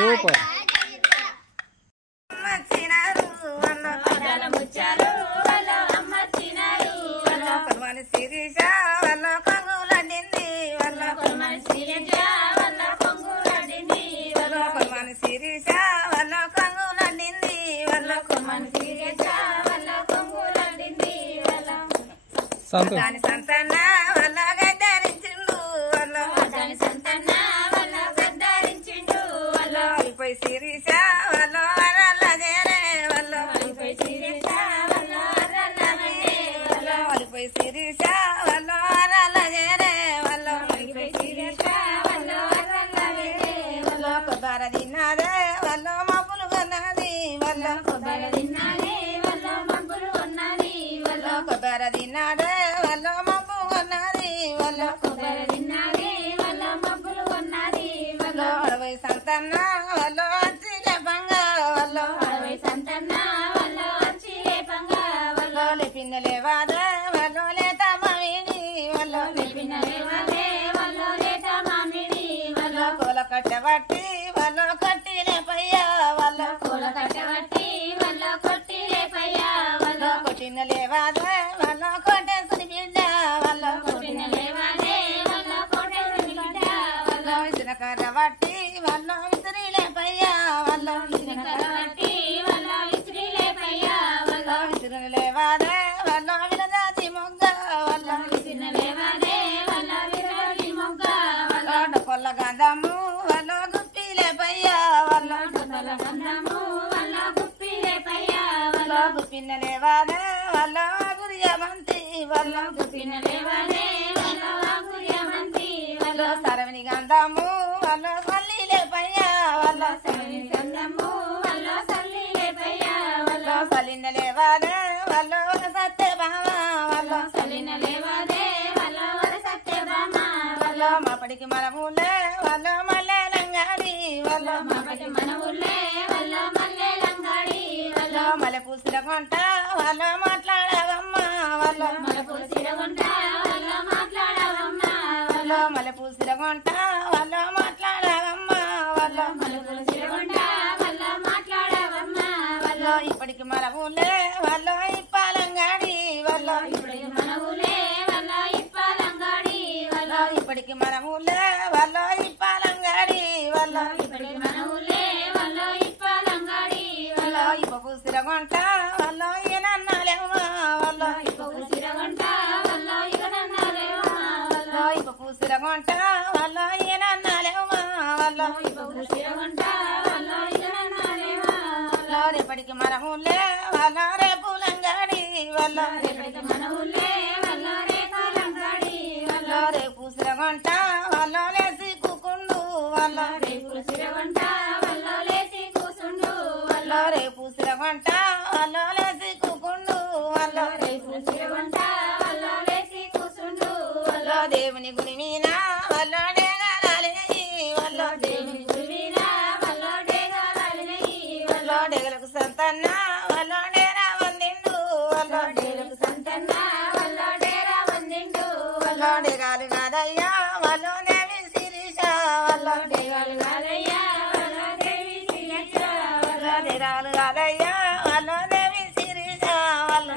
super సంతన్న వల్ల గద్దరించిండు వల్ల అలిపోయి శిరీష వల్ల వరల్ల చేరే వల్ల అలిపోయి శిరీష వల్ల కొబ్బరి తిన్నదే వల్ల మబ్బులు కొన్నది వల్ల కొబ్బరి తిన్నదే వల్ల మబ్బు కొన్నది వల్ల అడవై సంతన్న వల్ల వచ్చి లేపంగా వల్ల లేపిన లేవాదే వల్ల లేత మామిడి వల్ల కోల కట్టబట్టి వల్ల కట్టి లేపయ్యా వల్ల కొట్టిన లేవాదే వల్ల కొట్టేసుని బిడ్డ వల్ల విసిన కర్రబట్టి వల్ల విసిరి లేపయ్యా వల్ల విసిన లేవాదే వల్ల విరజాతి మొగ్గ వల్ల కొల్ల గంధము వల్ల గుప్పి లేపయ్యా వల్ల గుప్పిన లేవాదే వల్ల గురియమంతి వల్ల సరవని గంధము వల్ల సల్లి లేపయ్యా వల్ల సలిన లేవాదే వల్ల సత్యభామ వల్ల మాపడికి మనములే వల్ల మల్లెలంగాడి వల్ల మల్లె పూసిన కొంట వల్ల మాట్లాడవమ్మ వల్ల మల్లె పూసిన కొంట వల్ల మాట్లాడవమ్మ వల్ల ఇప్పటికి మనములే వల్ల ఇప్పాలంగాడి వల్ల ఇప్పటికి మనములే వల్ల ఇప్పాలంగాడి వల్ల ఇప్ప పూసిన కొంట వల్ల ఏనన్నాలేమ్మ వల్ల ఇప్ప పూసిన కొంట వల్ల ఏనన్నాలేమ్మ వల్ల రేపటికి మనములే వల్ల రేపులంగాడి వల్ల రేపు సిరగొంట వల్ల లేసి కూకుండు వల్ల రేపు సిరగొంట వల్ల లేసి కూకుండు వల్ల దేవుని గుడి మీద వల్ల డేగాలేయి వల్ల డేగలకు సంతన్న వల్ల డేరా వందిండు వల్ల డేగాలు కాదయ్యా వల్ల దేవి శిరీష వల్ల డేగాలు కాదయ్యా వల్ల దేవి శిరీష వల్ల